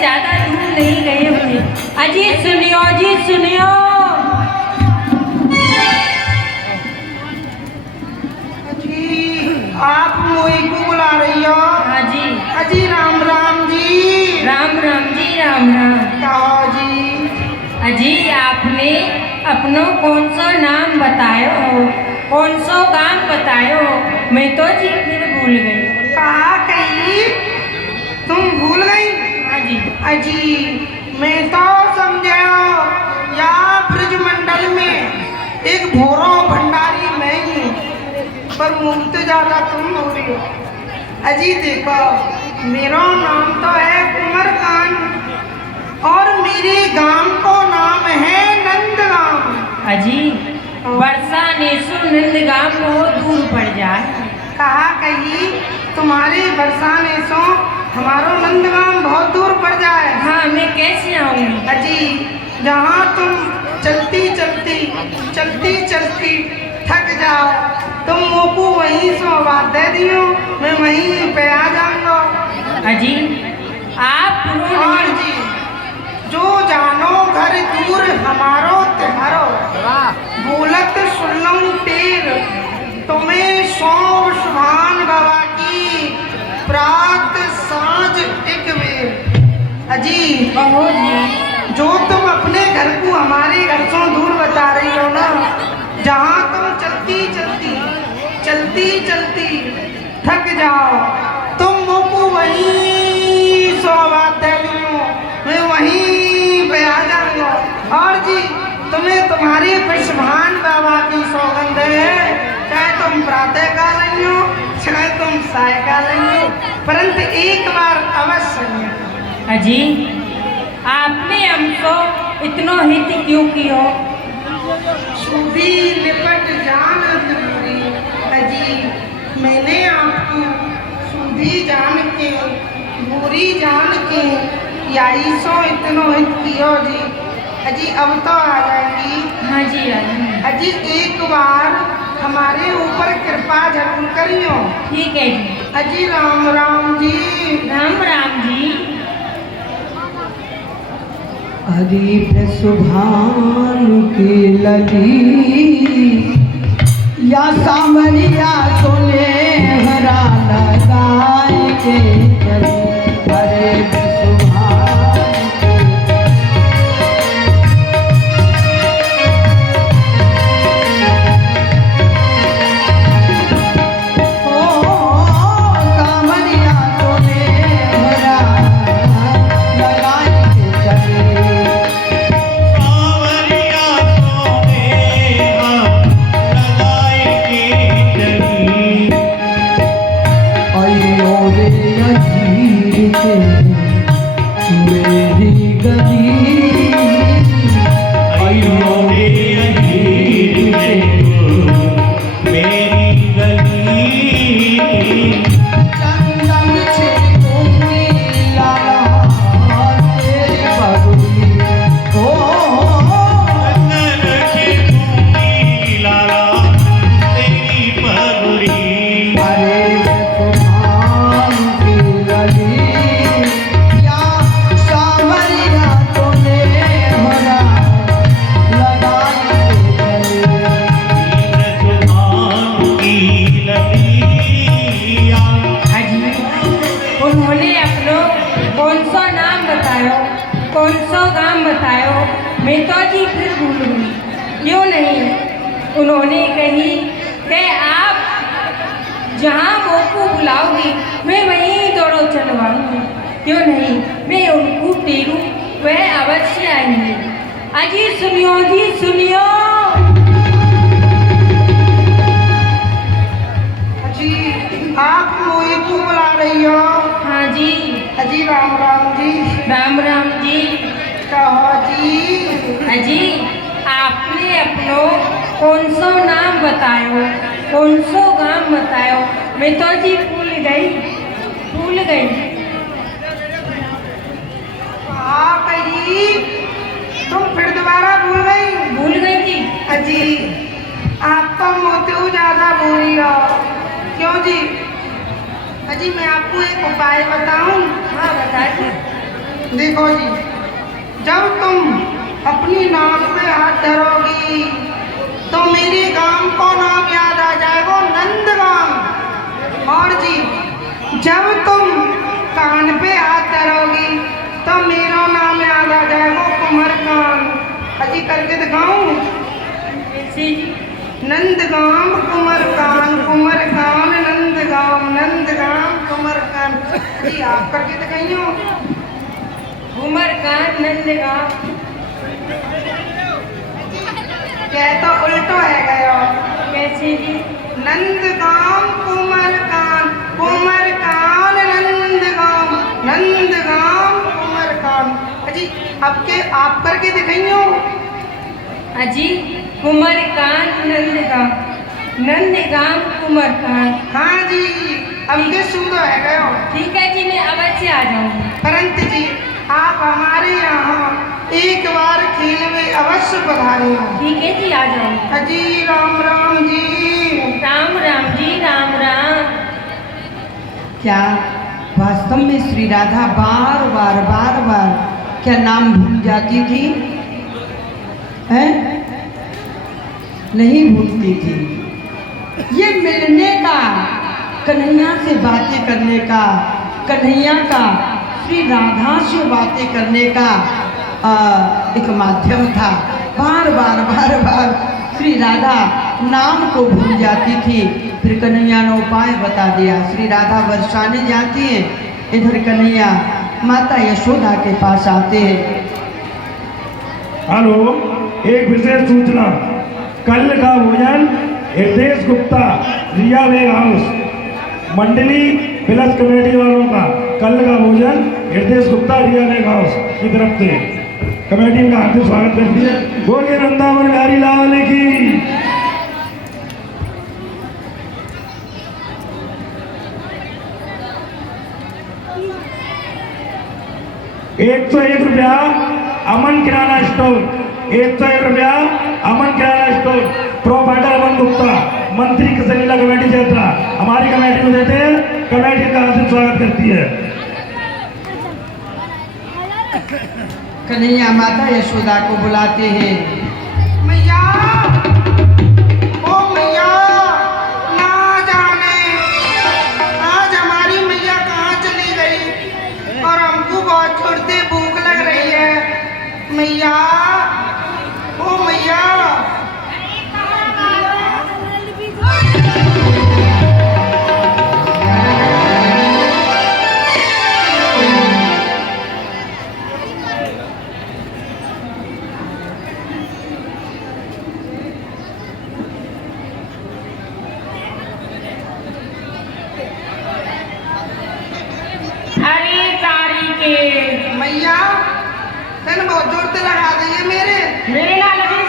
ज्यादा दूर नहीं गए हुए। अजी सुनियो जी सुनियो। अजी आप मोई को बुला रही हो? हाँ जी। अजी राम राम जी। राम राम जी राम राम। कहो जी। अजी आपने अपनो कौन सा नाम बतायो हो, कौन सा काम बतायो हो, मैं तो जी फिर भूल गई। कहा कही तुम भूल गई? हाँ जी। अजी मैं तो समझो या ब्रजमंडल में एक भोरो भंडारी मैं हूँ, पर मुझसे ज्यादा तुम हो रही हो। अजी देखो मेरा नाम तो है कुंवरकांत और मेरे गांव को नाम है नंदगांव। अजी वर्षा नेसु नंदगांव बहुत दूर पड़ जाए। कहा कही तुम्हारे बरसाने सो हमारो नंदगांव बहुत दूर पड़ जाए। हाँ मैं कैसे आऊँगी? अजी जहाँ तुम चलती चलती चलती चलती थक जाओ तुम मोको वहीं से बात दे दियो, मैं वहीं पे आ जाऊंगा। अजी आप और जी जो जानो घर दूर हमारो त्योहारो बोलत सुनलूं टेर तुम्हें सौ सुभान बाबा की प्रात साँझ एक बेर। अजी बहुत जो तुम अपने घर को हमारे घर से दूर बता रही हो ना, जहाँ तुम चलती चलती चलती चलती थक जाओ तुम मुझको वहीं सो बात दे दूँ, मैं वहीं पे आ जाऊंगा। और जी तुम्हें तुम्हारी विश्वान बाबा की सौगंध है, चाहे तुम प्रातः काल आई हो चाहे तुम सायकाल आई हो, परंतु एक बार अवश्य आना। अजी आपने हमको इतना हित क्यों किया? सूदी लिपट जान दूरी। अजी मैंने आपको सूदी जान के बुरी जान के यही सो इतना हित किया जी। अजी अब तो आ जाएगी। हाँ जी आ जाएंगे। अजी एक बार हमारे ऊपर कृपा जरूर करियो। ठीक है जी। अजी राम राम जी। राम राम जी। हरि सुभान की लली या सामरिया तोले हरा लगाए के चली। हरे सुभान ओ सामरिया तोले हरा लगाए के चली। अयो रे अजीर के मेरी गली, अयो रे अजीर के मेरी गली। चंदन छे तुम्ही लाला तेरी पगड़ी। ओ चंदन के तुम्ही लाला तेरी पगड़ी। हरे सुभान की गली या सामरिया तोले हरा लगाए के चली। सुभान की ललिया। अजी उन्होंने अपनो कौन सा नाम बतायो, कौन सा काम बतायो, मैं तो जी फिर भूल गई। क्यों नहीं? उन्होंने कही कि आप जहाँ मोको बुलाओगी मैं वहीं दौड़ो चलवाऊंगी। क्यों नहीं? मैं उनको टेरू वह अवश्य आएंगे। अजी सुनियो जी सुनियो। अजी आप मोई को बुला रही हो? हाँ जी। अजी राम राम जी। राम राम जी। कहो जी। अजी आपने अपनो कौन सा नाम बतायो, कौन सा काम बतायो, मैं तो जी भूल गई, भूल गई। हाँ कही तुम फिर दोबारा भूल गई? भूल गई जी। अजी आप तो मोते ज्यादा भूली हो। क्यों जी? अजी मैं आपको एक उपाय बताऊं? हाँ बताइए। देखो जी, जब तुम अपनी नाक पे हाथ धरोगी तो मेरे गांव को नाम याद आ जाएगा, नंदगांव। और जी, जब तुम कान पे हाथ धरोगी तो मेरा नाम याद आ जाएगा, कुमारकान। अजी करके दिखाऊं? नंदगांव कुमारकान, कुमारकान नंदगांव, नंदगांव कुमारकान। जी आप करके दिखाइयो। कुमारकान नंदगांव। क्या तो उल्टो है गया। कैसे जी? नंदगांव कुमारकान, कुमारकान नंदगांव, नंदगांव कुमारकान। अजी आपके आप करके दिखाइयो। अजी कुमारकान नंदगांव, नंदगांव कुमारकान। हाँ जी, अब के सूद है गयो। ठीक है जी, मैं अवश्य आ जाऊंगी। परंतु जी आप हमारे यहाँ एक बार खेल में अवश्य पधारे। ठीक है जी, आ जाऊंगी। अजी राम राम जी। राम राम जी, राम राम। क्या वास्तव में श्री राधा बार बार क्या नाम भूल जाती थी? हैं? नहीं भूलती थी। ये मिलने का, कन्हैया से बातें करने का, कन्हैया का श्री राधा से बातें करने का एक माध्यम था। बार बार श्री राधा नाम को भूल जाती थी। फिर कन्हैया ने उपाय बता दिया। श्री राधा बरसाने जाती है, इधर कन्हैया माता यशोदा के पास आते हैं। हेलो, एक विशेष सूचना। कल का भोजन हृदय गुप्ता रिया वेग हाउस मंडली प्लस कमेटी वालों का, कल का भोजन हृदय गुप्ता रिया वेग हाउस की तरफ से कमेटी का हार्दिक स्वागत करती है। बोलिए वृंदावन बिहारी लाल की। 101 रुपया अमन किराना स्टोर, 101 रुपया अमन किराना स्टोर, प्रोपाइटर अमन गुप्ता, मंत्री किसलीला कमेटी क्षेत्र हमारी कमेटी में देते हैं। कमेटी का हार्दिक स्वागत करती है। कन्हैया माता यशोदा को बुलाते हैं। मैया, ओ मैया, ना जाने आज हमारी मैया कहाँ चली गई और हमको बहुत छोड़ते भूख लग रही है। मैया, ओ मैया। मैया तेन बहुत जोर से लगा दी है मेरे ना लगी।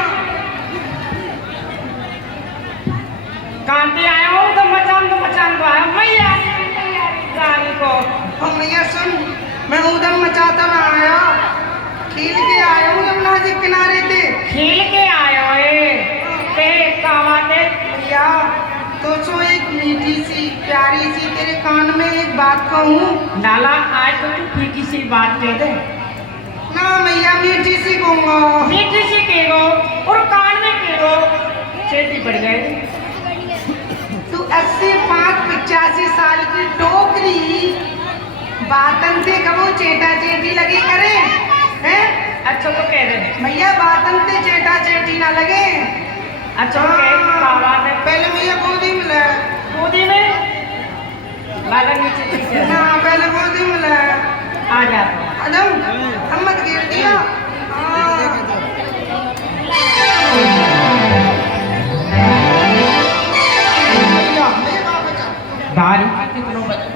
कांते आया हो तो मचान तो आया मैया गाड़ी को। और मैया सुन, मैं उधम मचाता ना आया, खेल के आया हूँ यमुना जी किनारे थे। खेल के आयो ते कावाते मैया तो सो एक मीठी सी प्यारी सी तेरे कान में एक बात कहूँ। डाला आज तो तू फीकी सी बात कह दे ना मैया, मीठी सी कहूँगा। मीठी सी कहो और कान में कहो, चेती पड़ गए। तू 85 साल की टोकरी बातन से कबो चेटा चेटी लगे करे हैं? अच्छा तो कह दे मैया, बातन से चेटा चेटी ना लगे। अच्छा तो कह कावा ने पहले मैया गोदी में ले। गोदी में बाला नीचे पीछे ना पहले गोदी में ले। आ जाता अदम हम मत गिर दिया। दारी कितनों बजे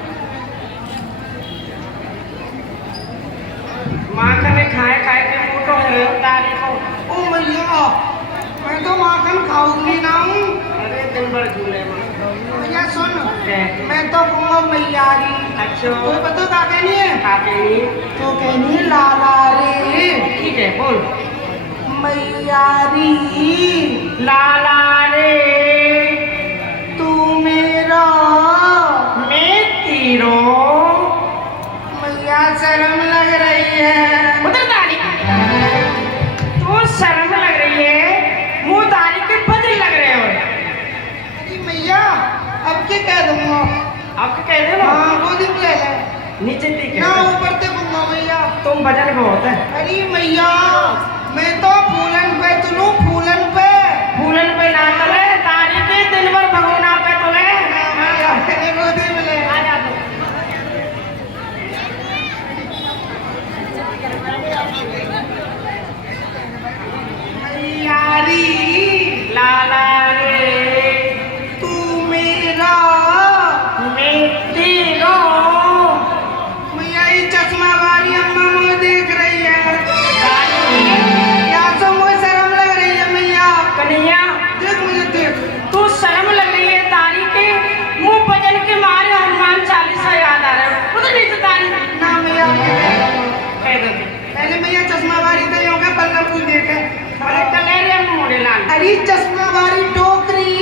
माखन खाए खाए के मोटो है दारी को। ओ मैया, मैं तो माखन खाऊंगी ना हूँ। अरे दिन भर झूले मैया सुन, क्या? मैं तो कहूँगा मैयारी। अच्छा कोई पता का कहनी है? खाते तो कहनी लाला रे। ठीक है बोल। मैयारी लाला रे तू मेरा मैं तीरो मैया शर्म लग लग रही है। उधर दाढ़ी तो शर्म लग रही है, मुंह दाढ़ी के बदल लग रहे हो। अरे मैया अब क्या कह दूंगा? आपको कह दे ना, हाँ गोदी में ले ले। नीचे दिख ना ऊपर ते घूमो मैया। तुम वजन बहुत है। अरे मैया मैं तो फूलन पे तुलू, फूलन पे। फूलन पे ना तले, दाढ़ी के दिन भर भगोना पे तुले। मैया मेरे गोदी में ले। आ जा तू। मैयारी लाला रे तू मेरा। मैं तेरा। मैया ये चश्मा वाली अम्मा मुझे देख रही है। या तो मुझे शर्म लग रही है मैया। कन्हैया देख मुझे देख। तू शर्म लग रही है, दाढ़ी के मुंह भजन के मारे हनुमान चालीसा याद आ रहा है। उधर नीचे दाढ़ी ना मैया कह दो। पहले मैया चश्मा वाली तो यूं के बल्ला फूल देखे। अरे कलेरिया मोड़े लाल। अरे चश्मा वाली टोकरी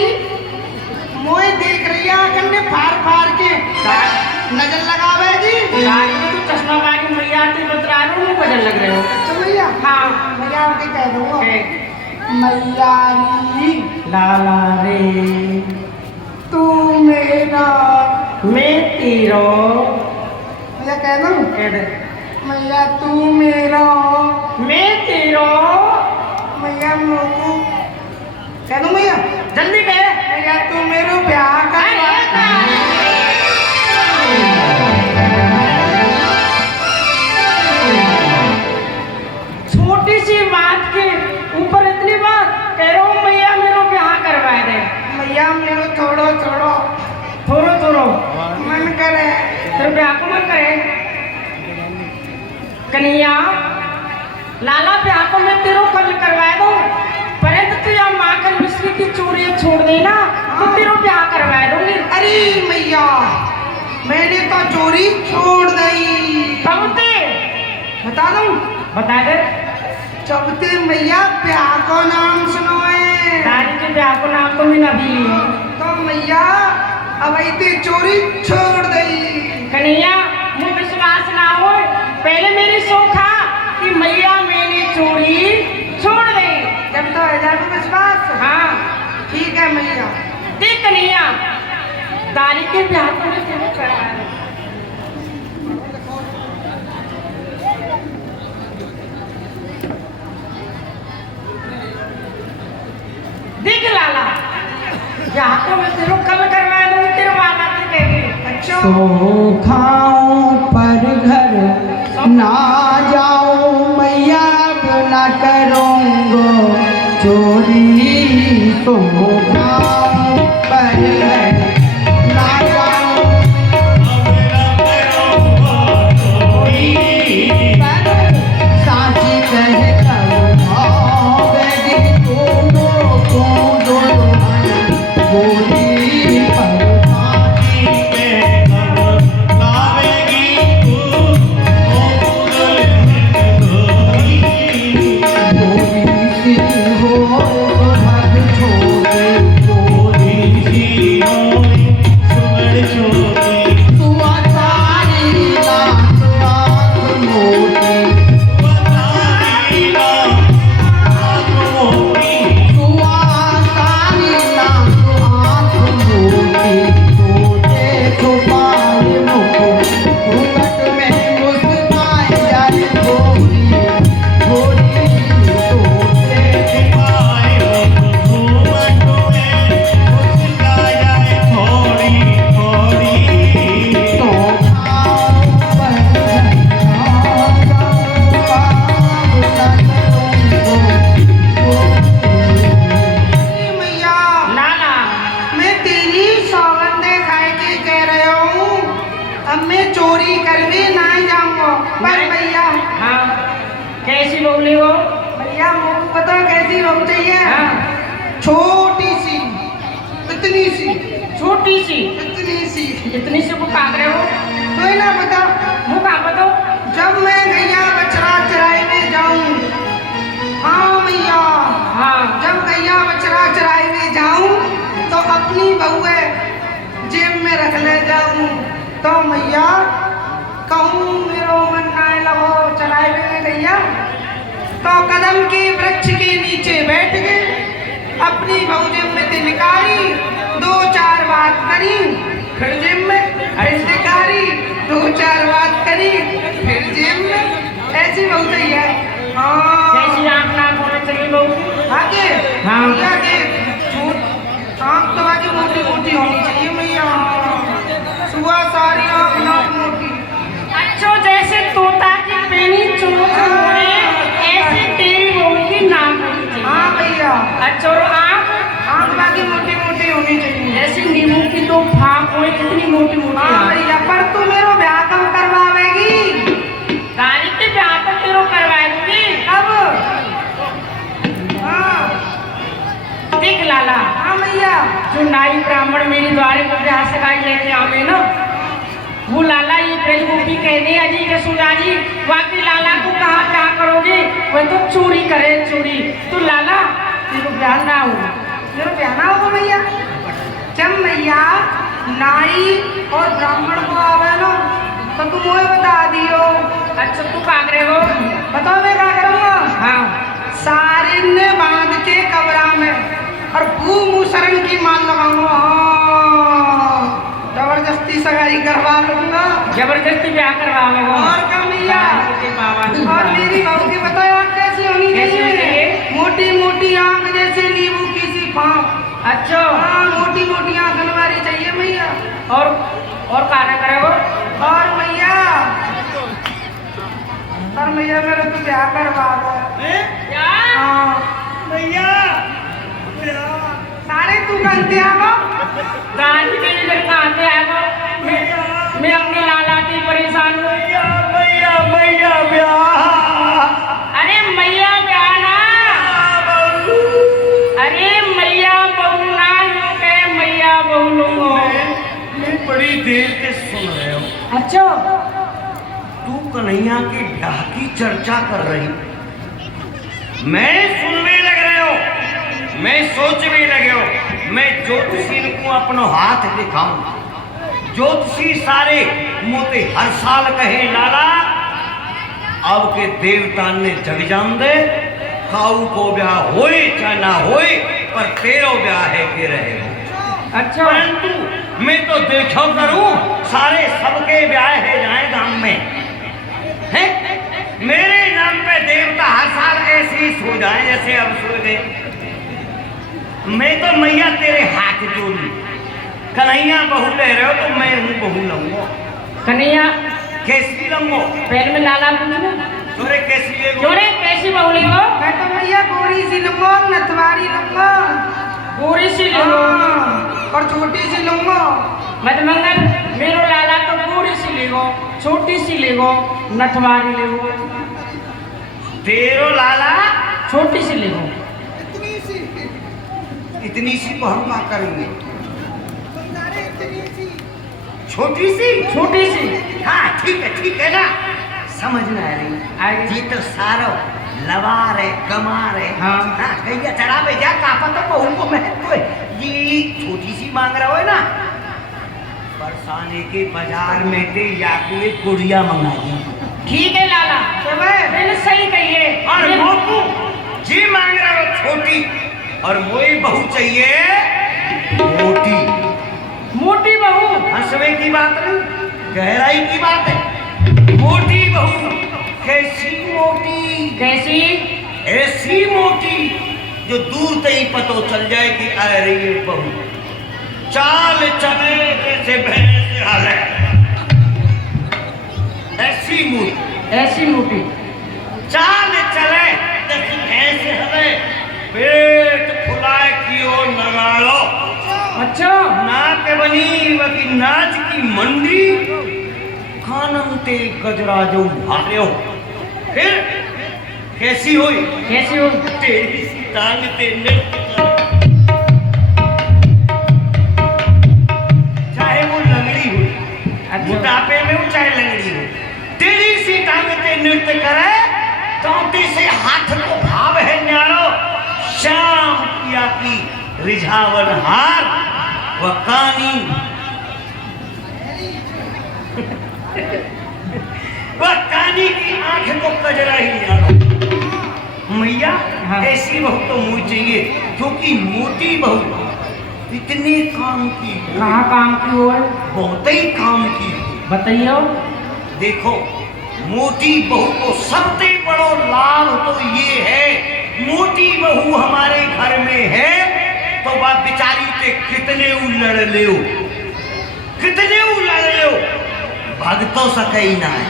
मोए देख रही है आंखन ने फाड़ फाड़ के नजर लगावेगी। दाढ़ी में तू चश्मा वाली मैया आती बतरा रहा हूँ, भजन लग रहे हो। अच्छा मैया हाँ मैया आके कह दूंगा कह। मैयारी लाला रे तू मेरा। मैं तेरा। मैया कह दूं? कह दे। मैया तू मेरा। मैं तेरा। मैया मोकू कह दूं मैया? जल्दी कह। मैया तू मेरे ब्याह का छोटी सी बात के ऊपर इतनी बात कह रहा हूँ, मैया मेरा ब्याह करवा दे। मैया मेरे थोड़ो थोड़ो थोड़ो थोड़ो मन करे। तेरे ब्याह को मन करे। कन्हैया लाला ब्याह को मैं तेरो कल करवा दूं, परंतु तू या माखन मिश्री की चूड़ी छोड़ देना तो तेरो ब्याह करवा दूंगी। अरे मैया मैंने तो चोरी छोड़ दी। कब ते बता दूं? बता दे। जब ते मैया ब्याह को नाम सुनो है दादी के ब्याह को नाम तो मैंने अभी लिया। तो मैया अब इतनी चोरी छोड़ दी। कन्हैया मुझे विश्वास ना हो, पहले मेरी सोखा कि मैया मैंने चोरी छोड़ दी। जब तो हजार को विश्वास। हाँ ठीक है मैया। देख कन्हैया दादी के ब्याह को मैं तेरे करवा दूं। देख लाला ब्याह को मैं तेरे कल करवा दूंगी, तेरे वाला से कहेगी। अच्छा खाऊं पर घर ना जाऊं मैया ना करूंगो चोरी। तो खाऊं पर घर ना जाऊं पर साची कह करूंगी दोनों को गोली पर चोरी कर भी ना जाऊंगा। पर भैया हाँ कैसी बोली हो? भैया मुझको पता कैसी रोक चाहिए। हाँ छोटी सी इतनी सी छोटी सी इतनी सी इतनी सी वो काग रहे हो? तो ही ना बता। वो कहाँ बताओ? जब मैं गैया बछड़ा चराई में जाऊं। हाँ भैया हाँ जब गैया बछड़ा चराई में जाऊं तो अपनी बहुए जेब में रख ले जाऊं। तो मैया कहूँ मेरो मन ना लगो अपनी बहू जेब में से निकाली, 2-4 बात करी, फिर जेब में फिर निकाली, 2-4 बात करी, फिर जेब में। ऐसी बहू चाहिए। कैसी आँख नाक होनी चाहिए बहू? आगे हाँ। भैया के आँख तो आगे मोटी मोटी होनी चाहिए भैया। सुबह सारी आँख नाक मोटी। अच्छा, जैसे तोता की पेनी चोंच मोड़े, ऐसे तेरी बहू की नाक होनी चाहिए। हाँ भैया। अच्छा, और आँख आँख बाकी मोटी मोटी होनी चाहिए। ऐसे नींबू की तो फाक हो, कितनी मोटी मोटी हाँ आँख। भैया, पर तू मेरो ब्याह कब करवावेगी? गाड़ी के ब्याह पर तेरो करवाएगी कब? हाँ देख लाला, हाँ भैया। जो नाई ब्राह्मण मेरी द्वारे को ब्याह सगाई लेके आवे ना, वो लाला ये ब्रजगोपी कहने अजी के सुजा जी, वाकई लाला को कहा क्या करोगे? वह तो चोरी करे चोरी। तो लाला तेरे ब्याह ना हो। मेरा ब्याह ना होगा भैया? जब भैया नाई और ब्राह्मण को आवे ना, तो तुम वही बता दियो। अच्छा, तू का करे हो? बताओ मैं क्या करूँगा? हाँ, सारे ने बांध के कबरा में और मुसरण की माल लगाऊंगा। हाँ, जबरदस्ती सगाई करवा लूंगा। जबरदस्ती ब्याह करवावे हो। और क्या भैया? बाबा, और मेरी बहू की बताओ आँख कैसी होनी कैसी होनी चाहिए? चाहिए? मोटी मोटी आँख जैसे नींबू की सी फाँक। अच्छा, हाँ, मोटी मोटी आँख हमारी चाहिए भैया। और काना करे हो? और भैया मेरा तो ब्याह करवा दो। क्या? हाँ भैया सारे तू करते आओ। गाड़ी के लिए लड़काते आ गो। मैं अपने लाला की परेशान हूँ। भैया भैया ब्याह। अरे मैया ब्याह ना, अरे मैया बहू ना, यूं कहे मैया बहू लूंगो। मैं बड़ी देर से सुन रहे हो। अच्छा, तू कन्हैया के ब्याह की चर्चा कर रही, मैं सुनने लग रहे हो, मैं सोचने लगे हो। मैं ज्योतिषी को अपनो हाथ दिखाऊं। ज्योतिषी सारे मोते हर साल कहे लाला अब के देवता ने जग जान दे, काऊ को ब्याह होए चाहे ना होए, पर तेरो ब्याह है के रहे हो। अच्छा, परंतु मैं तो देखो करूं सारे सबके ब्याह है जाए गांव में है। मेरे नाम पे देवता हर साल ऐसे ही सो जाए जैसे अब सो गए। मैं तो मैया तेरे हाथ जोड़ी, कन्हैया बहू ले रहे हो तो मैं हूँ बहू लूंगा। कन्हैया कैसी लूंगो? पहले में लाला पूछूं, तोरे कैसी ले जोरे कैसी बहू लेगो? मैं तो भैया गोरी सी लूंगा, नथवारी लूंगा। गोरी सी लेगो? हाँ, और छोटी सी लूंगा। मत मंगल मेरो लाला तो गोरी सी लेगो, छोटी सी लेगो, नथवारी लेगो। तेरो लाला छोटी सी लेगो। इतनी सी को हम क्या करेंगे? छोटी सी? छोटी सी? हाँ ठीक है ना, समझ में आ रही। आगे। जी तो सारो लवार है कमार है। हाँ। भैया चढ़ा पे जा कापा तो बहू को महत्व है। ये छोटी सी मांग रहा हो ना, बरसाने के बाजार में ते या कोई गुड़िया मंगाई। ठीक है लाला, मैंने सही कही है। और मोकू जी मांग रहा हो छोटी, और मोई बहू चाहिए मोटी। मोटी बहू? हंसवे की बात नहीं, गहराई की बात है। मोटी बहू। कैसी मोटी? कैसी? ऐसी मोटी जो दूर से ही पतो चल जाए कि आ रही है बहू। चाल चले जैसे भैंस हाले, ऐसी मोटी। ऐसी मोटी? चाल चले जैसे भैंस हले, पेट फुलाए कियो नगाड़ो। अच्छा, नाक बनी वकी नाच की मंडी, खानम ते गजरा जो भार्यो। फिर कैसी हुई? कैसी हो? तेरी सी टांग ते नृत्य कर। चाहे वो लंगड़ी हो, मोटापे में हो चाहे लंगड़ी हो, तेरी सी टांग ते नृत्य करे, तोते से हाथ को भाव है न्यारो। श्याम किया की रिझावन हार व कानी, वह कानी की आंख को कजरा ही न्यारो। मैया हाँ। ऐसी बहू तो मुझे चाहिए, क्योंकि मोटी बहू इतने काम की, कहाँ काम की हो है बहुत ही काम की। बताइए। देखो, मोटी बहू को सबसे बड़ो लाभ तो ये है, मोटी बहू हमारे घर में है तो वह बेचारी के कितने उलड़ ले, कितने उलड़ ले, भाग तो सके ही ना है।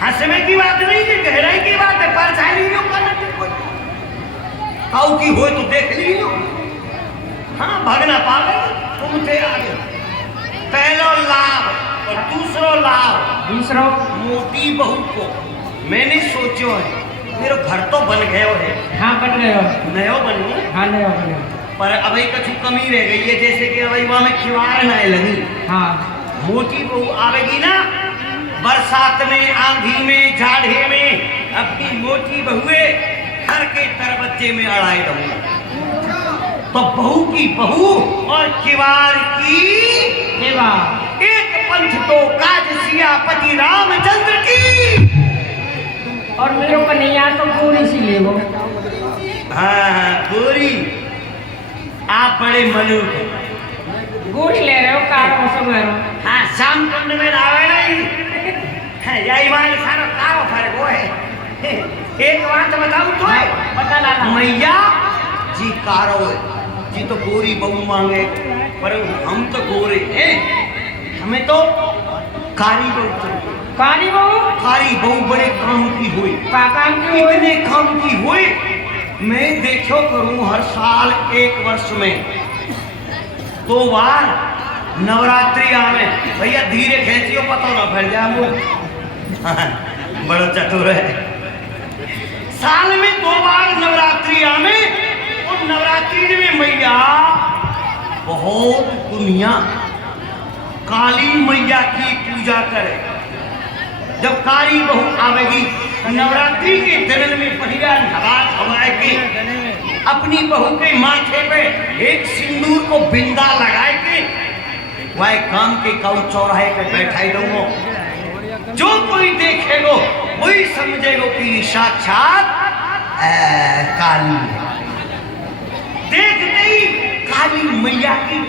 हंसने की बात नहीं है, गहराई की बात है, परछाई नहीं करना काऊ की हो तो देख लीजिए। हाँ, भगना पावे तुम थे आगे। पहला लाभ और दूसरा लाभ, दूसरा मोटी बहू को मैंने सोचो है, मेरा घर तो बन गयो है, हाँ बन गए हो, नयो बनो, हाँ नया बने पर अभी कछु कमी रह गई है, जैसे कि अभी वहां में किवाड़ न लगी। हाँ मोटी बहू आवेगी ना, बरसात में, आंधी में, झाड़े में, अपनी मोटी बहुए घर के दरवाजे में अड़ाए रहूंगा, तो बहू की बहू और किवाड़ की सेवा। एक पंथ दो काज सियापति रामचंद्र की। और मेरे को नहीं आ तो पूरी सी ले वो। हाँ गोरी, आप बड़े मनुष्य, गोरी ले रहे हो, कार हो सब ले रहे हो। हाँ शाम कुंड में नावे नहीं यही वाले सारा कारो फर्क वो है। एक बात बताऊं तो है, बता लाला। मैया जी कारो है जी, तो गोरी बहू मांगे, पर हम तो गोरे हैं, हमें तो कारी बहू चाहिए। काली बहू कारी बहू बड़े काम की हुई, का काम की हो। इतने काम की हुई, मैं देखो करूं हर साल एक वर्ष में 2 बार नवरात्रि आवे। भैया धीरे खेचियो, पता ना फैल जाए मुझे। बड़ा चतुर है। साल में 2 बार नवरात्रि आवे, और नवरात्रि में मैया बहुत दुनिया काली मैया की पूजा करे। जब कारी बहू आवेगी नवरात्रि के दिन में पहिला नहा धोए के अपनी बहू के माथे पे एक सिंदूर को बिंदा लगाए के वह काम के काऊ चौराहे पे बैठाई दूंगा। जो कोई देखेगो वही समझेगो कि साक्षात काली है। देखते ही काली मैया की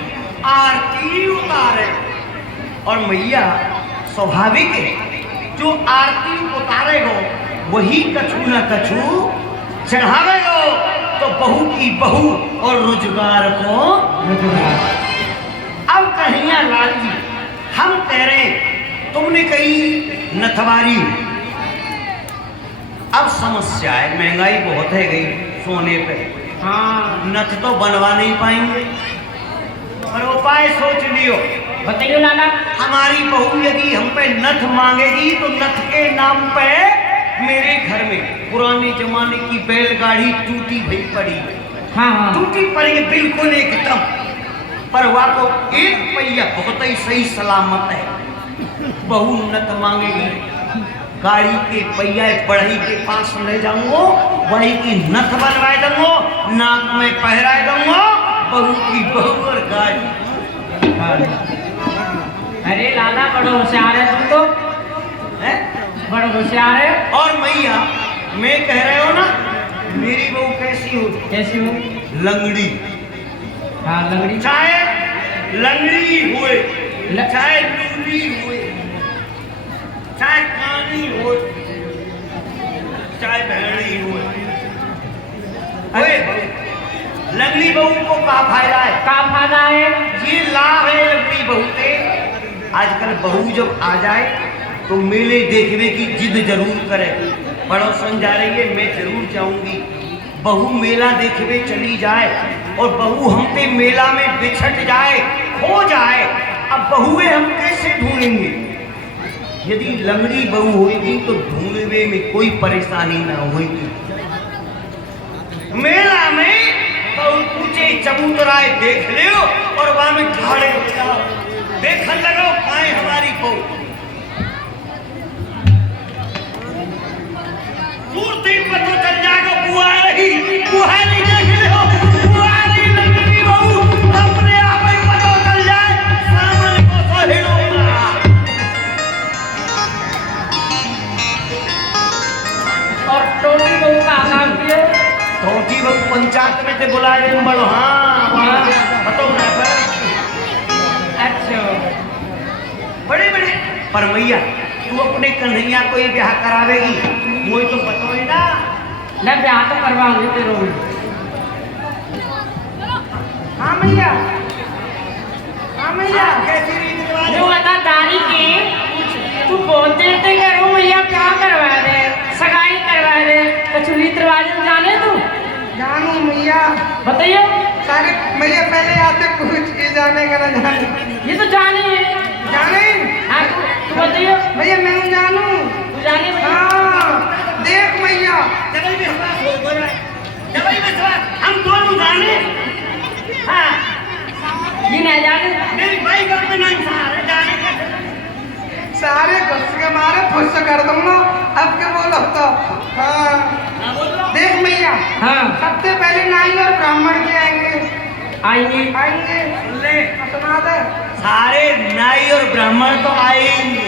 आरती उतारे, और मैया स्वाभाविक है, जो आरती उतारेगो वही कछु न कछु चढ़ावेगो, तो बहू की बहू और रोजगार को रोजगार। अब कहिया लाल जी, हम कह रहे तुमने कही नथवारी, अब समस्या है, महंगाई बहुत है गई सोने पे, हाँ नथ तो बनवा नहीं पाएंगे, और उपाय सोच लियो। बताइए लाला। हमारी बहू यदि हम पे नथ मांगेगी तो नथ के नाम पे मेरे घर में पुराने जमाने की बैलगाड़ी टूटी भई पड़ी, हाँ हाँ टूटी पड़ी है बिल्कुल एकदम, पर वह को एक पहिया बहुत ही सही सलामत है। बहू नथ मांगेगी, गाड़ी के पहिया बढ़ई के पास ले जाऊंगो, वही की नथ बनवाए दूंगो, नाक में पहराए दूंगो, बहू की बहू और गाड़ी। अरे लाला बड़ो होशियार है तुम तो, है? बड़ो होशियार है। और मैया मैं कह रहे हो ना, मेरी बहू कैसी हो? कैसी हो? लंगड़ी, हाँ लंगड़ी। चाहे लंगड़ी हुए, चाहे लूली हुए, चाहे कानी हो, चाहे भेड़ी हुए, अरे लंगड़ी बहू को क्या फायदा है? का फायदा है? ये लाभ है लंगड़ी बहू से। आजकल बहू जब आ जाए तो मेले देखने की जिद जरूर करे, पड़ोसन जा रही है मैं जरूर जाऊंगी। बहू मेला देखने चली जाए और बहू हम पे मेला में बिछट जाए, हो जाए, अब बहुएं हम कैसे ढूंढेंगे? यदि लंगड़ी बहू होगी तो ढूंढने में कोई परेशानी ना होगी। मेला में तो ऊंचे चबूतराए देख लियो और वहां में खड़े हो जाओ, देखने लगो पाए हमारी बहू। दूर देख पता चल जाएगा बुआ रही देख लो, बुआ रही लंगड़ी बहू, अपने आप ही पता चल जाए सामने को सहेलो ना। का काम किए छोटी वो पंचायत में से बुला रहे बड़ो हाँ बताओ ना पर अच्छा बड़े बड़े पर मैया तू अपने कन्हैया को ये ब्याह करावेगी मुझे तो पता ही ना मैं ब्याह तो करवाऊंगी तेरे को हाँ मैया, हाँ मैया। कैसी रीत रिवाज जो वफादारी के तू बहुत देर तक करो भैया क्या करवा दे सगाई करवा दे कुछ रीत रिवाज जाने तू जानू मैया, बताइए सारे मैया पहले आते पूछ के जाने का ना जाने। ये तो जाने है जाने हाँ तू बताइए भैया मैं जानू। तू जाने भैया हाँ देख मैया, जबल विश्वास हो बोल रहा है जबल विश्वास हम दोनों जाने हाँ ये नहीं जाने मेरी भाई घर में नहीं सहारे जाने का सारे गुस्से के मारे फुस कर दूंगा अब के बोलो तो। हाँ ना बोल लो देख मैया, हाँ सबसे पहले नाई और ब्राह्मण के आएंगे आएंगे आएंगे ले सुना दे। सारे नाई और ब्राह्मण तो आएंगे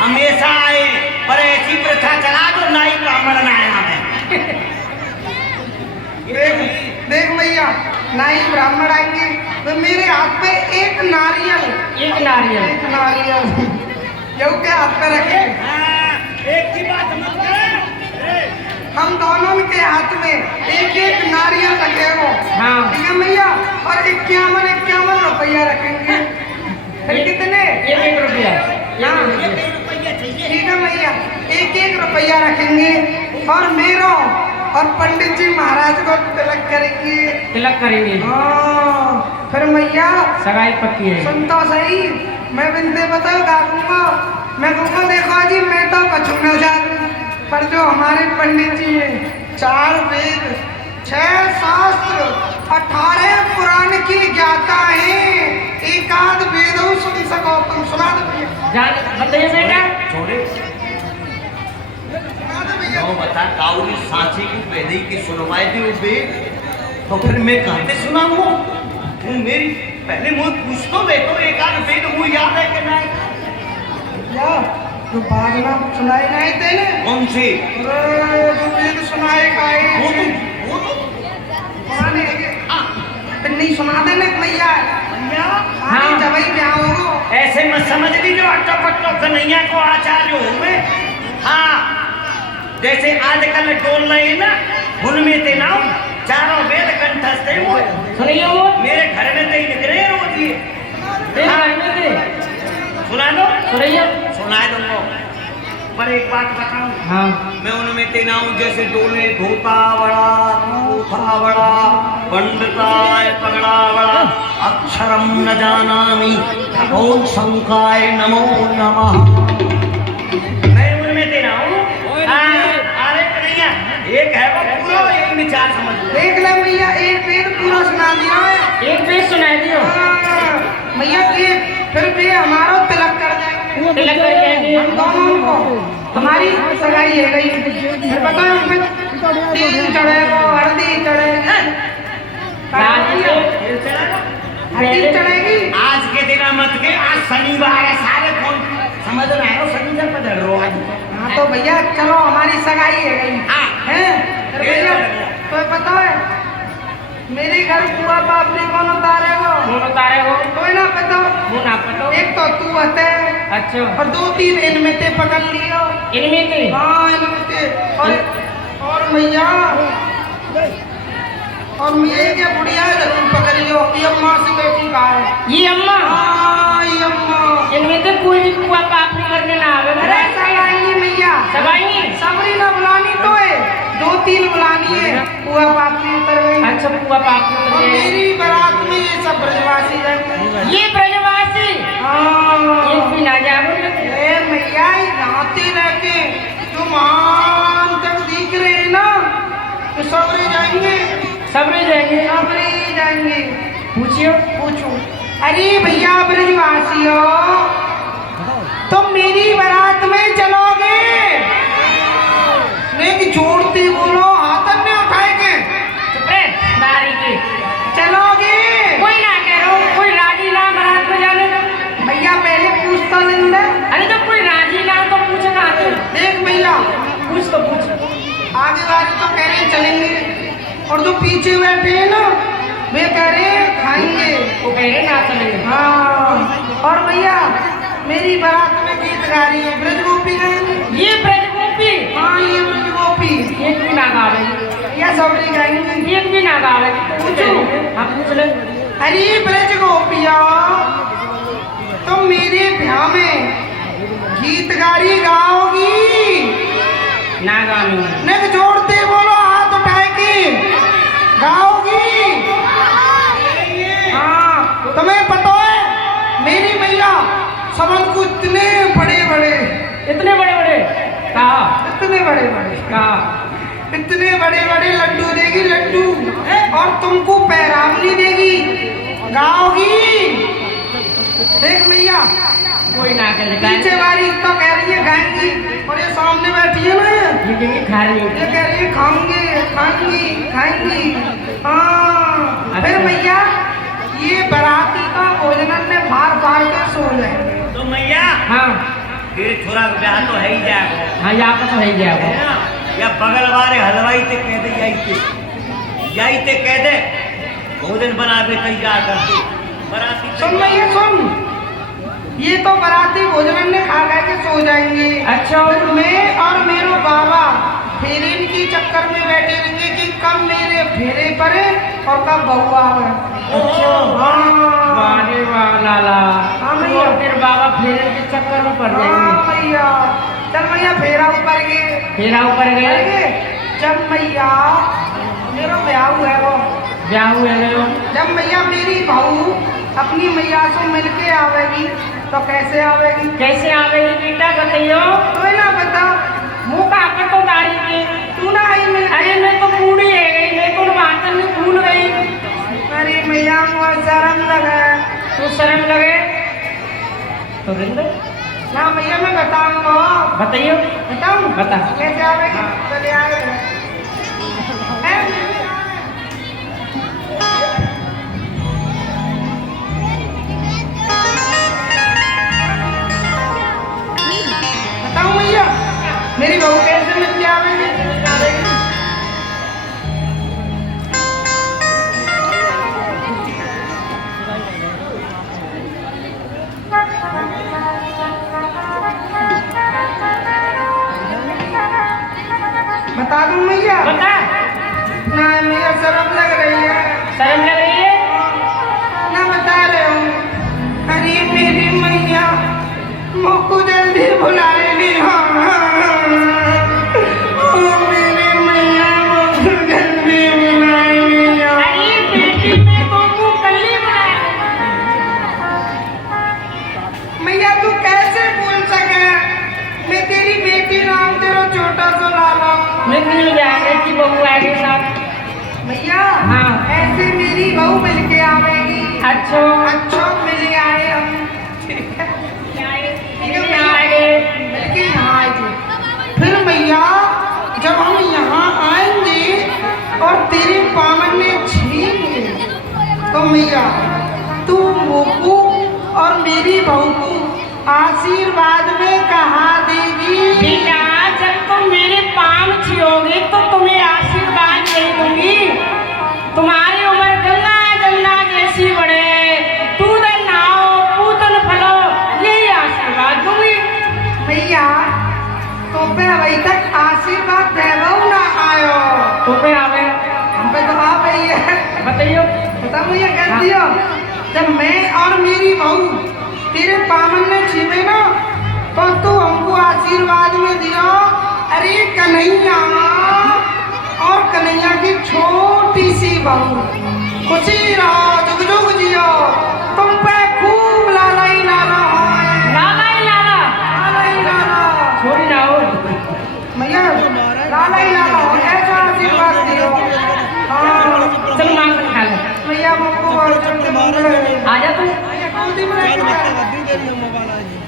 हमेशा आए पर ऐसी प्रथा चला दो नाई ब्राह्मण ना आए हमें देख देख मैया, नाई ब्राह्मण आएंगे तो मेरे हाथ पे एक नारियल एक नारियल यू के हाथ पे रखे। एक की बात मत कर हम दोनों के हाथ में एक एक नारियल रखे हो हाँ ठीक है मैया, और 51 रुपया रखेंगे। फिर कितने? एक रुपया हाँ ठीक है मैया, 1 रुपया रखेंगे और मेरा और पंडित जी महाराज को तिलक करेंगे। तिलक करेंगे हाँ फिर मैया सगाई पक्की है सुन तो सही, मैं बिनते बताओ गाऊंगा, मैं कहूँगा देखो जी मैं तो कछु न जानू पर जो हमारे पंडित जी हैं 4 वेद 6 शास्त्र 18 पुराण की ज्ञाता है, एकाध वेद सुन सको तुम सुना दो भैया। जान बताइए बेटा छोड़े सुना दो भैया। वो बता काउरी सांची की पैदई की सुनवाई दी उबे तो फिर मैं कहते सुनाऊंगा तू मेरी पहले मुझे पूछ तो दे तो एक आध वेद मुझे याद है कि नहीं या जो बाद में सुनाई नहीं तेने कौन सी अरे जो वेद सुनाए का वो है तो पुराने फिर नहीं सुना देने मैया हाँ जब ही ब्याह होगा। ऐसे मत समझ ली जो अट्टो पट्टो कन्हैया को आचार्य हूँ मैं हाँ जैसे आजकल डोल रही ना उनमें ते नाम चारों वेद कंठस्थ है वो सुनिए वो मेरे घर में ते लिख रहे हैं रोज ये देख घर में थे सुना दो सुनिए सुना दूंगा पर एक बात बताऊं हाँ मैं उनमें ते ना हूँ जैसे डोले धोता बड़ा धोता बड़ा पंडिताय पगड़ा बड़ा अक्षरम न जानामि ओम शंकाय नमो नमः मैं उनमें ते ना हूँ अरे कन्हैया एक है वो पूरा एक विचार समझ लो देख ले मैया एक वेद पूरा सुना दिया है। एक पेज सुनाई दियो हाँ, मैया के फिर भी हमारा तिलक कर देंगे तिलक करके आएंगे हम दोनों को, हमारी सगाई है गई फिर बताओ फिर तिल चढ़ेगा हल्दी चढ़ेगी हल्दी चढ़ेगी। आज के दिन मत के आज शनिवार है सारे कौन समझ रहे हो शनिवार पर डर रहो आज हाँ तो भैया चलो हमारी सगाई है गई हाँ। हैं फिर भैया तो पता है मेरे घर बुआ बाप ने कौन उतारेगा कौन उतारे हो कोई ना पता वो ना पतो एक तो तू हते अच्छा और 2-3 इनमें ते पकड़ लियो। इनमें थे हाँ इनमें ते और मैया और ये क्या बुढ़िया जरूर पकड़ियो ये अम्मा से बेटी का है। ये अम्मा हाँ ये अम्मा इनमें से कोई भी कुआ पाप नहीं करने ना आवे अरे सगाई मैया सगाई सबरी ना बुलानी तो है 2-3 बुलानी है बुआ बाप की उतर गई अच्छा कुआ पाप नहीं और करने मेरी बारात में ये सब ब्रजवासी रहेंगे। ये ब्रजवासी हाँ एक भी ना जाओ ए मैया ये नहाते रहते जो मान तक दिख रहे हैं ना तो सबरे जाएंगे सब रह जाएंगे सबरे जाएंगे। पूछियो पूछो अरे भैया ब्रजवासियों तुम मेरी बारात में चलोगे नहीं जोड़ते बोलो हाथ में उठाएंगे चुप रहे नारी के चलोगे कोई ना कह रहा हूँ कोई राजी ना बारात में जाने का भैया पहले पूछता नहीं ना। अरे तो कोई राजी ना तो पूछना आते देख भैया पूछ तो पूछ आगे वाली तो कह रहे खाएंगे। वो कह रहे ना चलेंगे। हाँ, और भैया मेरी बारात में गीत गा रही है, ब्रज गोपी गाएंगे। ये ब्रज गोपी, हाँ ये ब्रज गोपी, एक भी ना गावे, या सबरी गाएंगे। एक भी ना गावे। पूछो। हाँ पूछ ले। अरे ब्रज गोपिया, तुम मेरे ब्याह में गीत गारी गाओगी? ना गानी। नक जोड़ते बोलो, हाथ उठाए के गाओगी? हाँ, तुम्हें पता है मेरी मैया सबन को इतने बड़े बड़े, इतने बड़े बड़े कहा, इतने बड़े बड़े कहा, इतने बड़े बड़े लड्डू देगी, लड्डू, और तुमको पैरावनी देगी, गाओगी? देख मैया, कोई ना करे। पीछे वाली तो कह रही है गाएंगी, और ये सामने बैठी है ना, ये कहेंगे खा रही हो। ये कह रही है खाऊंगी खाएंगी खाएंगी। हाँ, फिर मैया ये बाराती का भोजन में फाड़ फाड़ के सो जाए। तो मैया हाँ तेरे छोरा का ब्याह तो है ही जाएगा, हाँ, यहाँ पर तो है गया वो। है ना? या बगल वाले हलवाई ते कह दे, यही ते कह दे भोजन बना के तैयार करते बराती। सुन मैया सुन, ये तो बाराती भोजन में खा खा के सो जाएंगे। अच्छा। फिर मैं और मेरे बाबा फेरे की चक्कर में बैठे रहेंगे कि कब मेरे फेरे पड़े और कब बहू आवे। अच्छा। हाँ वाह वाह लाला। हाँ भैया। और फिर बाबा फेरे के चक्कर में पड़ हाँ जाएंगे। भैया, चल मैया फेरा ऊपर गए, फेरा ऊपर गए। जब मैया मेरा ब्याह हुआ है, वो ब्याह हुए गए। जब मैया मेरी बहू अपनी मैया से मिलके आवेगी तो कैसे आवेगी? कैसे आवेगी बेटा बताइयो? तो ना बता, मुँह का पर तो दाढ़ी के तू ना आई मिल। अरे मैं तो बूढ़ी है गई, मैं तो बातन में भूल गई। अरे मैया मुझे शर्म लगा। तू शर्म लगे तो दिन दे। ना भैया मैं बताऊंगा। बताइयो। बताऊं? बता। कैसे आवेगी? चले आएगा। बताऊं भैया मेरी बहू कैसे मिल के आवेगी? बता दूं मैया? बता। ना मैया शर्म लग रही है। शर्म लग रही है? ना बता रहे हूँ। अरे मेरी मैया मुझको जल्दी बुला लेनी। हाँ मेरी मैया मुझको जल्दी बुला लेनी। अरे बेटी मैं तुमको कल ही बुलाया। मैया तू कैसे बोल सके? मैं तेरी बेटी नाम तेरा छोटा सा लाला। मैं मिल जाएगा कि बहू आएगी साथ। भैया हाँ। ऐसे मेरी बहू मिल के आवेगी। अच्छा अच्छा मिले आए हम। मिलके यहाँ आएंगे। फिर भैया जब हम यहाँ आएंगे और तेरे पावन में छीनेंगे तो मैया तू मोकू और मेरी बहू को आशीर्वाद में कहा देगी? बेटा जब तुम मेरे पाँव छियोगे तो तुम्हें आशीर्वाद नहीं दूंगी। तुम्हारी उम्र गंगा जमुना जैसी बढ़े, तूदन नाओ पूतन फलो, यही आशीर्वाद दूंगी। भैया तो पे अभी तक आशीर्वाद देवो ना आयो। तो पे आवे हम पे तो आ गई है। बताइयो। बता भैया कह दियो, जब मैं और मेरी बहू तेरे पावन में छीवे ना तो तू हमको आशीर्वाद में दियो। अरे कन्हैया और कन्हैया की छोटी सी बहू खुशी रहो, जुग जुग जियो, तुम पे खूब लाला ही लाला हो। लाला ही लाला। लाला ही लाला। छोड़ी ना हो। भैया लाला ही लाला हो, ऐसा आशीर्वाद दियो। हाँ चल मांग कर खा ले। भैया मुझको आ जा तू।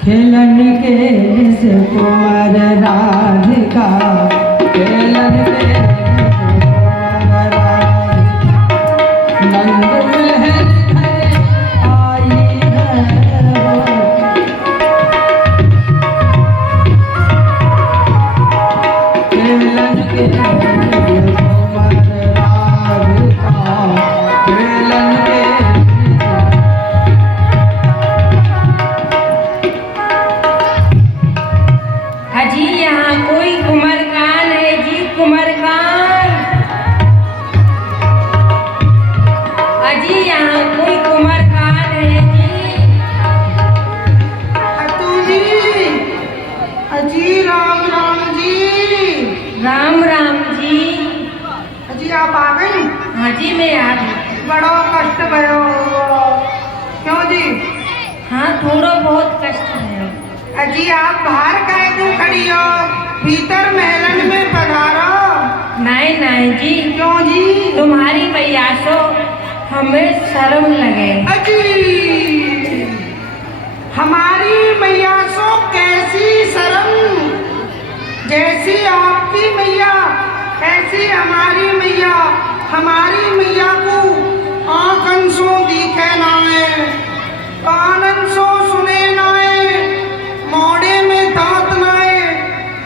खेलन के से कुमार राधिका, खेलन के कुमार राधिका, नंद दुल्हन घर आई है। खेलन के कुमार राधिका, खेलन अजी राम राम जी। राम राम जी। अजी आप आ गई? हाँ जी मैं आ गई। बड़ा कष्ट भयो। क्यों जी? हाँ थोड़ा बहुत कष्ट है। अजी आप बाहर काहे क्यों खड़ी हो? भीतर महलन में पधारो। नहीं नहीं जी। क्यों जी? तुम्हारी मैया सो हमें शर्म लगे। अजी हमारी मैया सो कैसी शर्म? जैसी आपकी मैया ऐसी हमारी मैया। हमारी मैया को आंखन सो दिखे नाए, कानन सो सुने नाए, मोड़े में दांत नाए,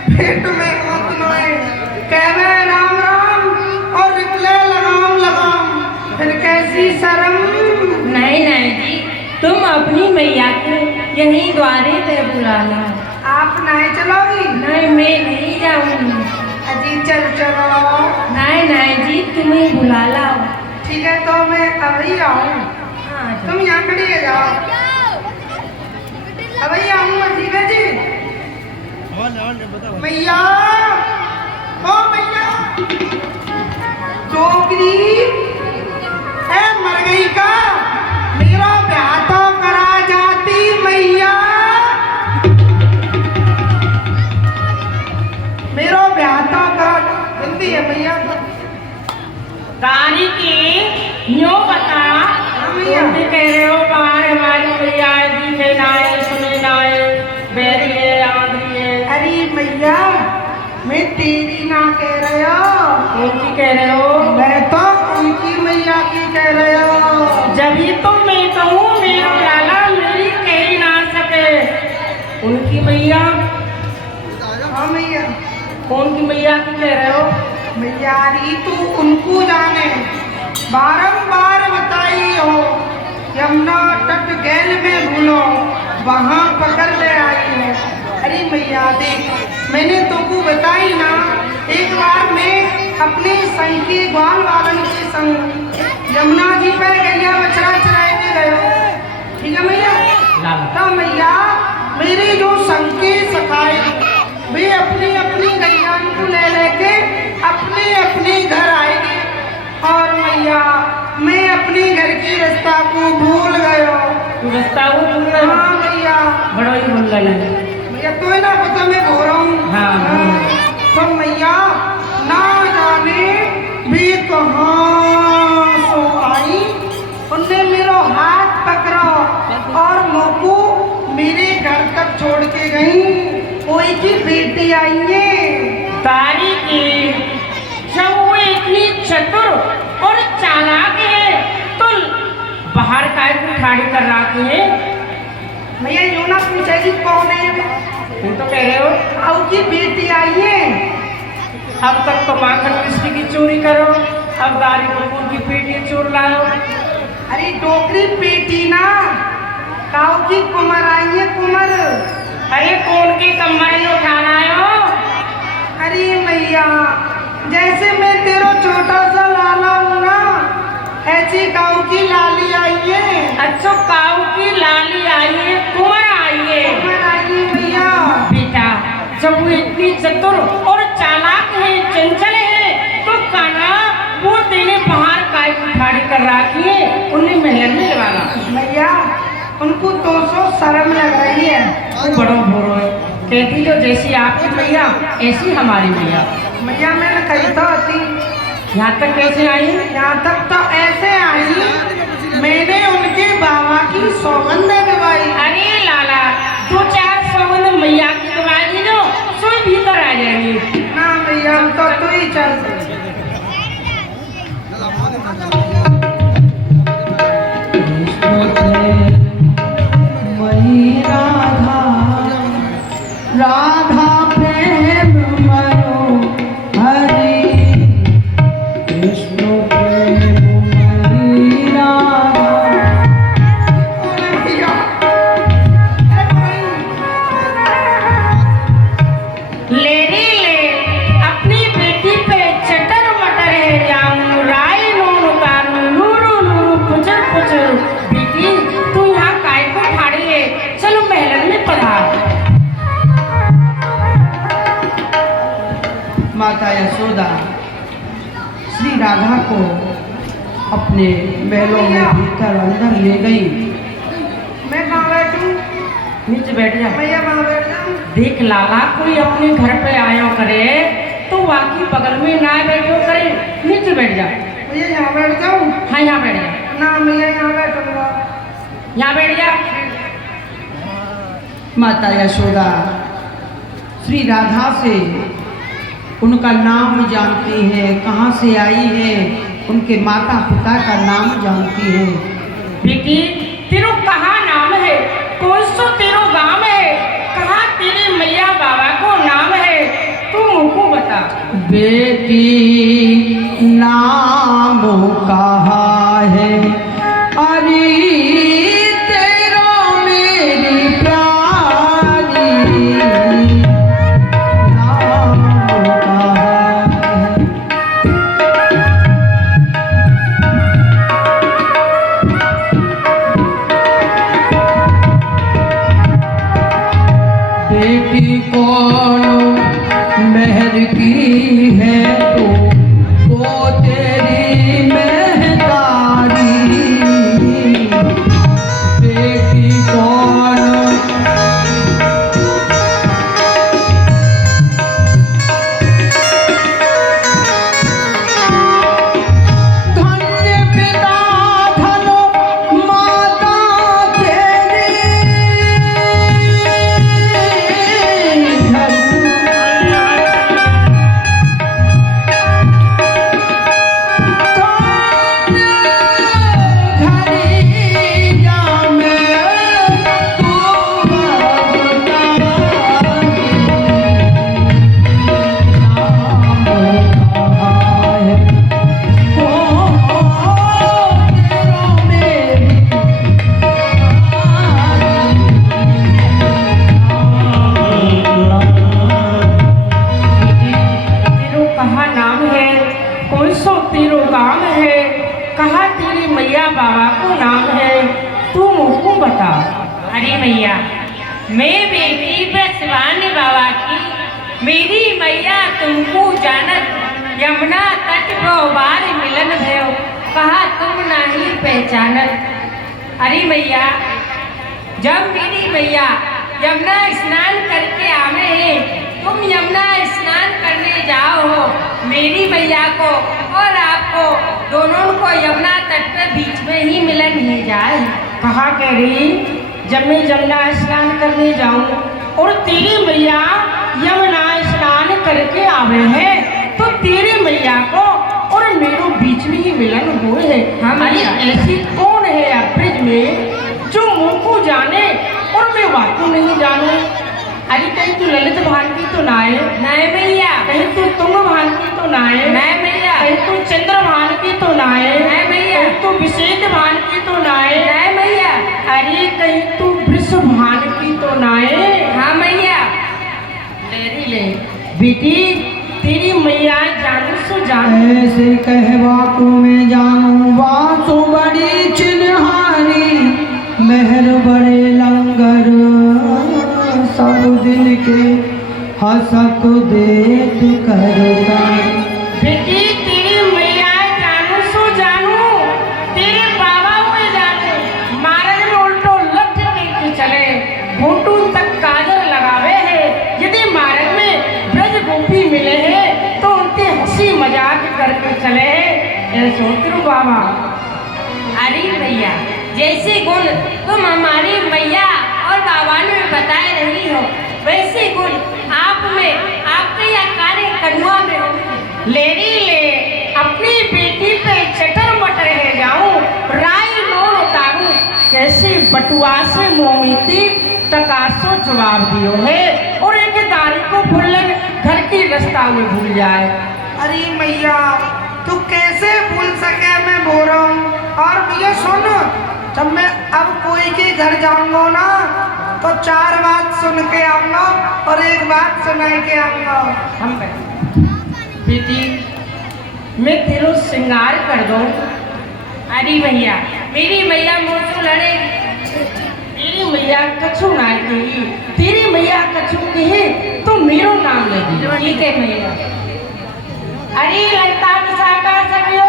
पेट में हाथ नाए, कहवे राम राम और निकले लगाम लगाम। फिर कैसी शर्म? नहीं नहीं जी, तुम अपनी मैया को यहीं द्वारे पे बुला लो। आप नहीं चलोगी? नहीं मैं नहीं जाऊंगी। अजी चल चलो। नहीं नहीं जी, तुम्हें बुला लाओ। ठीक है तो मैं अभी आऊँ। हाँ तुम यहाँ खड़ी है जाओ। अभी आऊँगा ठीक है जी। मैया ओ मैया डोगरी है मर गई का? मेरा ब्याह तो करा जाती मैया। मेरा ब्याह तो करा जल्दी है मैया। गाड़ी की न्यू बता। मैया तुम भी कह रहे हो बाहर हमारी मैया दिखे नाए सुने नाए बैरी है आंधी है। अरे मैया मैं तेरी ना कह रहे हो। कौन सी कह रहे हो? मैं तो उनकी मैया की कह रहे हो। जब ही तो मैं कहूँ मेरा लाला मेरी कह ही ना सके। उनकी मैया? हाँ मैया। कौन की मैया की कह रहे हो? मैया री तू उनको जाने बारंबार बताई हो। यमुना तट गैल में भूलो वहाँ पकड़ ले आई है। अरे मैया देख मैंने तुमको बताई ना, एक बार मैं अपने संग के ग्वाल वालन के संग यमुना जी पर गैया बछड़ा चराए के गए। ठीक है मैया? तो मैया मेरे जो संग के सखाए वे अपनी अपनी गैया को ले लेके अपने अपने घर आएंगे। और मैया मैं अपने घर की रास्ता को भूल गयो। रास्ता वो भूल गए? हाँ मैया। बड़ा ही भूल गए। मैया तो ना पता मैं भो रहा हूँ। हाँ। तो मैया ना जाने भी कहाँ सो आई, उनने मेरा हाथ पकड़ा और मोकू मेरे घर तक छोड़ के गई। कोई की बेटी आई है तारी की। जब वो इतनी चतुर और चालाक है तो बाहर काय को ठाड़ी कर रखी है। मैया यूं ना पूछेगी कौन है? तुम तो कह रहे हो आओ की बेटी आई है। अब तक तो माखन मिश्री की चोरी करो, अब दारी कपूर की पेटी चोर लाओ। अरे डोकरी पेटी ना काऊ की कुमर आई है कुमर। अरे कौन की कमर में उठाना हो? अरे मैया जैसे मैं तेरा छोटा सा लाला हूँ ना, ऐसी काऊ की लाली आई है। अच्छा काऊ की लाली आई है, कुंवर आई है। कुमर आई है मैया। बेटा जब वो इतनी चतुर और चालाक है चंचल है तो काना वो तेने बाहर काय की ठाड़ी कर रखी है, उन्हें महल में लगाना। मैया उनको 200 शर्म लग रही है। वो बड़ो भोरो है, कहती तो जैसी आपकी मैया ऐसी हमारी मैया। मैया मैंने कही तो थी। यहाँ तक कैसे आई? यहाँ तक तो ऐसे आई मैंने उनके बाबा की सौगंध दवाई। अरे लाला 2-4 सौगंध मैया की दवाई दी दो, सोई भीतर आ जाएगी। ना मैया तो तू ही चल। मई राधा राधा प्रेम मयो हरि कृष्ण प्रेम मई राधा। मैया ले रे ले अपनी बेटी पे चटर मटर है जाऊं राय नून उतारू नूरू नूरू पुचर पुचर। बेटी तू यहाँ काय को ठाड़ी है, चलो महल में पधार। माता यशोदा श्री राधा को अपने महलों में भीतर अंदर ले गई। मैं कहाँ बैठूं? नीचे बैठ जा। मैया कहाँ बैठ जाऊं? देख लाला, कोई अपने घर पे आयो करे तो वाकई बगल में ना बैठो करे, नीचे बैठ जा। भैया यहाँ बैठ जाऊं? हाँ यहाँ बैठ जा। ना मैया यहाँ बैठूंगा। यहाँ बैठ जा। माता यशोदा श्री राधा से उनका नाम जानती है, कहाँ से आई है, उनके माता पिता का नाम जानती है। बेटी तेरो कहाँ नाम है, कौन सो तेरो गांव है, कहाँ तेरे मैया बाबा को नाम है, तू मुझको बता। बेटी नाम कहाँ है, अरे तेरा मेरी प्यारी, नाम कहाँ है। बेटी कौन मेहर की है तो वो तेरी महतारी, बेटी कौन धन्य पिता धनो माता तेरी, तेरो कहाँ नाम है, कौन सो तेरो गांव है, कहाँ तेरी मैया बाबा को नाम है, तू मुझको बता। अरे मैया, मैं बेटी ब्रजवान बाबा की, मेरी मैया तुमको जानत, यमुना तट बार मिलन भयो, कहा तुम नहीं पहचानत। अरे मैया, जब मेरी मैया यमुना स्नान करके आवे हैं, तुम यमुना स्नान करने जाओ हो, मेरी मैया को और आपको दोनों को यमुना तट पे बीच में ही मिलन हो जाए। कहा कह रही, जब मैं यमुना स्नान करने जाऊं और तेरी मैया यमुना स्नान करके आवे है तो तेरी मैया को और मेरे बीच में ही मिलन हुए है। हमारी ऐसी कौन है अब ब्रिज में जो मुंह को जाने और मैं वाकू नहीं जानू। अरे कहीं तू ललित भान की तो ना है, नहीं मैया, कहीं तू तुंग भान की तो ना है, नहीं मैया, कहीं तू चंद्र भान की तो ना है, नहीं मैया, कहीं तू विशेष भान की तो ना है, नहीं मैया, अरे कहीं तू वृष भान की तो ना है। हाँ मैया। लेरी ले बेटी, तेरी मैया जानू सो जानू। ऐसे कहवा को मैं जानू वासो बड़ी चिन्हारी, मेहर बड़े लंगर सब दिन के हसक देख करता। बेटी तेरी मैया जानू सो जानू, तेरे बाबा को जानू, मारग में उल्टो लट के चले, घोटू तक काजल लगावे है, यदि मार्ग में ब्रज गोपी मिले हैं तो उनके हंसी मजाक करके चले हैं। ऐ सोचो बाबा। अरे भैया, जैसे गुण तुम हमारी मैया और बाबा ने बताए रही हो, वैसे गुण आप में, आपके या कार्य कन्वा में हो। लेरी ले अपनी बेटी पे चटर मटर है जाऊं, राय लोन उतारू, कैसे बटुआ से मोमिती तकासो जवाब दियो है और एक दारी को भूल घर की रास्ता में भूल जाए। अरे मैया, तू कैसे भूल सके, मैं बोल रहा हूँ। और भैया सुन, जब मैं अब कोई के घर जाऊंगा ना तो 4 बात सुन के आऊंगा और 1 बात सुना के आऊंगा। हम बेटी, मैं तेरो श्रृंगार कर दूं। अरे भैया, मेरी मैया मुझसे लड़ेगी। तेरी मैया कछु ना कही, तेरी मैया कछु कहे तो मेरो नाम ले दी। ठीक है भैया। अरे लगता विशाखा सखियो,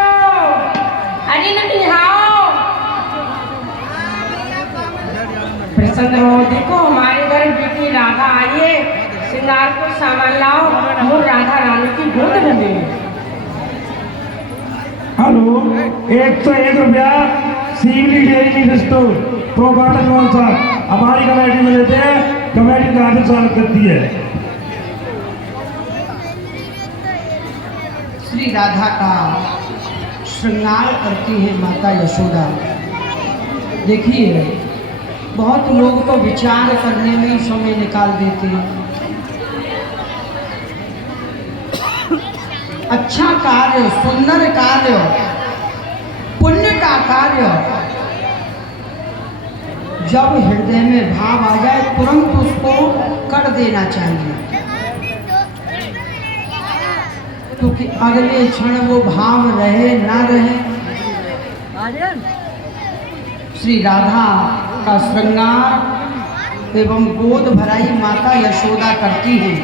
अरे नहीं हाओ प्रसन्न हो। देखो हमारे घर बेटी राधा आई है, श्रृंगार को सामान लाओ, और राधा रानी की गोद में दे। हेलो, 101 रुपया सीवली डेयरी स्टोर प्रोपाइटर कौन सा हमारी कमेटी में देते हैं, कमेटी का आदेश स्वागत करती है। श्री राधा का श्रृंगार करती है माता यशोदा। देखिए बहुत लोग तो विचार करने में ही समय निकाल देते हैं। अच्छा कार्य, सुंदर कार्य, पुण्य का कार्य जब हृदय में भाव आ जाए तुरंत उसको कर देना चाहिए, क्योंकि अगले क्षण वो भाव रहे ना रहे। श्री राधा का श्रृंगार एवं गोद भराई माता यशोदा करती है।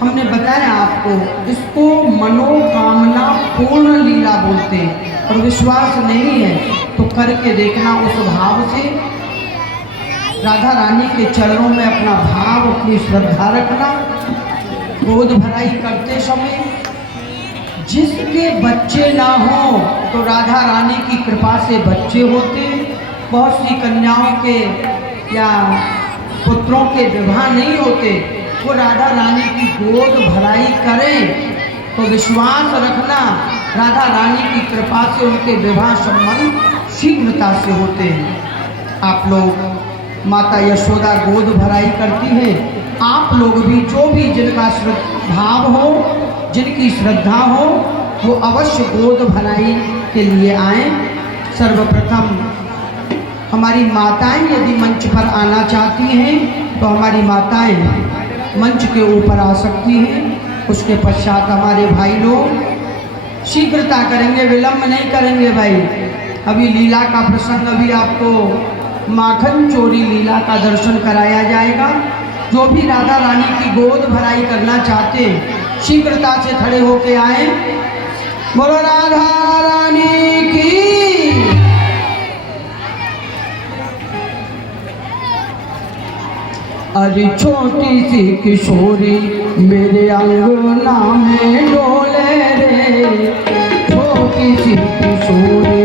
हमने बताया आपको, इसको मनोकामना पूर्ण लीला बोलते हैं। और विश्वास नहीं है तो करके देखना, उस भाव से राधा रानी के चरणों में अपना भाव, अपनी श्रद्धा रखना। गोद भराई करते समय जिसके बच्चे ना हो तो राधा रानी की कृपा से बच्चे होते। बहुत सी कन्याओं के या पुत्रों के विवाह नहीं होते, वो राधा रानी की गोद भराई करें तो विश्वास रखना राधा रानी की कृपा से उनके विवाह संबंध शीघ्रता से होते हैं। आप लोग माता यशोदा गोद भराई करती है, आप लोग भी जो भी जिनका भाव हो, जिनकी श्रद्धा हो, वो अवश्य गोद भराई के लिए आए। सर्वप्रथम हमारी माताएं यदि मंच पर आना चाहती हैं तो हमारी माताएं मंच के ऊपर आ सकती हैं। उसके पश्चात हमारे भाई लोग शीघ्रता करेंगे, विलंब नहीं करेंगे भाई। अभी लीला का प्रसंग, अभी आपको माखन चोरी लीला का दर्शन कराया जाएगा। जो भी राधा रानी की गोद भराई करना चाहते हैं शीघ्रता से खड़े होके आए। बोलो राधा रानी की। अरे छोटी सी किशोरी मेरे अंगना में डोले रे, छोटी सी किशोरी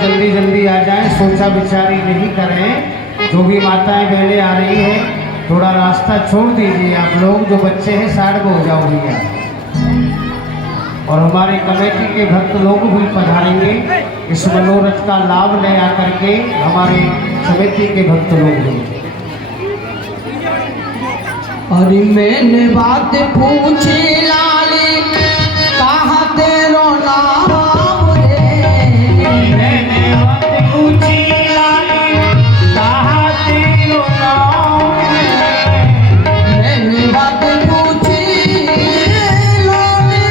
जल्दी जल्दी आ जाएं, सोचा विचारी नहीं करें। जो भी माताएं बहनें आ रही हैं थोड़ा रास्ता छोड़ दीजिए। आप लोग जो बच्चे हैं साइड में हो जाओ भैया। और हमारे कमेटी के भक्त लोग भी पधारेंगे, इस मनोरथ का लाभ ले आकर के हमारे समिति के भक्त लोग भी। अरे मैंने बात पूछी लाली, कहाँ तेरो नाम रे? मैंने बात पूछी लाली, कहाँ तेरो नाम रे? मैंने बात पूछी लाली,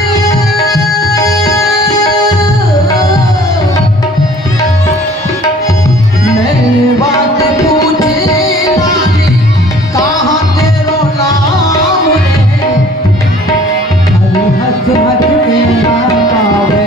मैंने बात पूछी लाली, कहाँ तेरो नाम रे? हरि हस हस मेरा पावे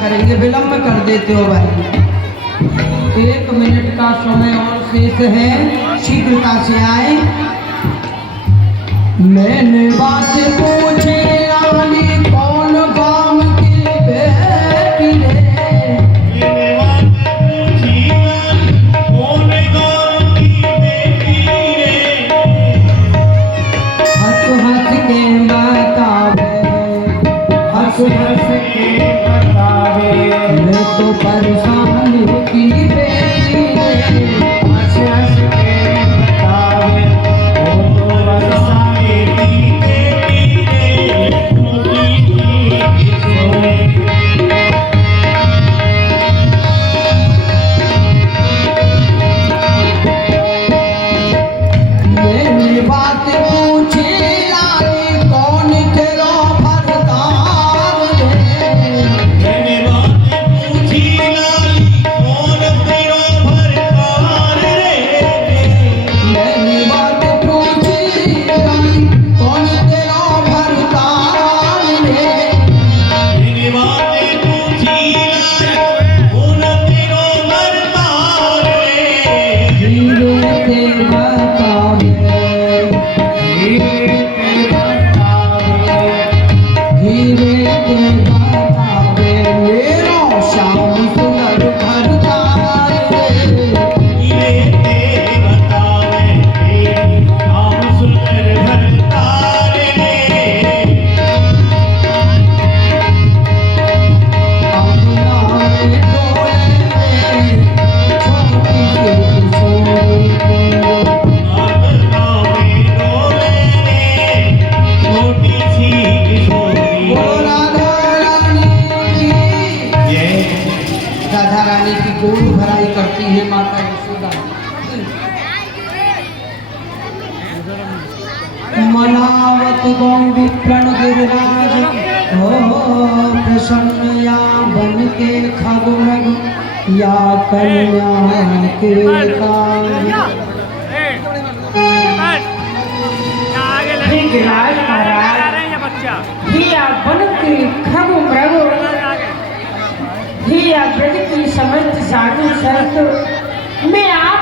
करेंगे, विलम्ब कर देते हो भाई। 1 मिनट का समय और शेष है, शीघ्रता से आए। मैंने बात पूछी रानी कौन गांव की बेटी रे, हंस हंस के बतावे, हंस हंस के बतावे, मैं तो परेशान की बेटी रे, हंस हंस के बतावे, वो तो परेशान की बेटी रे, मैंने बात पूछी रानी कौन तेरा भरतार रे, मैंने बात पूछी रानी कौन तेरा भरतार रे, मैंने बात पूछी रानी कौन तेरा भरतार रे, मैंने बात पूछी रानी कौन तेरा भरतार रे, हीरे ते बतावे, हीरे ते बतावे, हीरे ते बतावे, मेरा श्याम सुंदर भरतार रे, हीरे ते बतावे, श्याम सुंदर भरतार रे, अंगना में डोले छोटी सी किशोरी राधा रानी की गोद भराई करती है माता यशोदा। मनावत गौरी प्रण गिरिराज हो प्रसन्न या बन के खगमग या कन्या के काज। हे गिरिराज महाराज, हे आप बन के खग मृग, हे आप ब्रज की समस्त साधु संत, मैं आप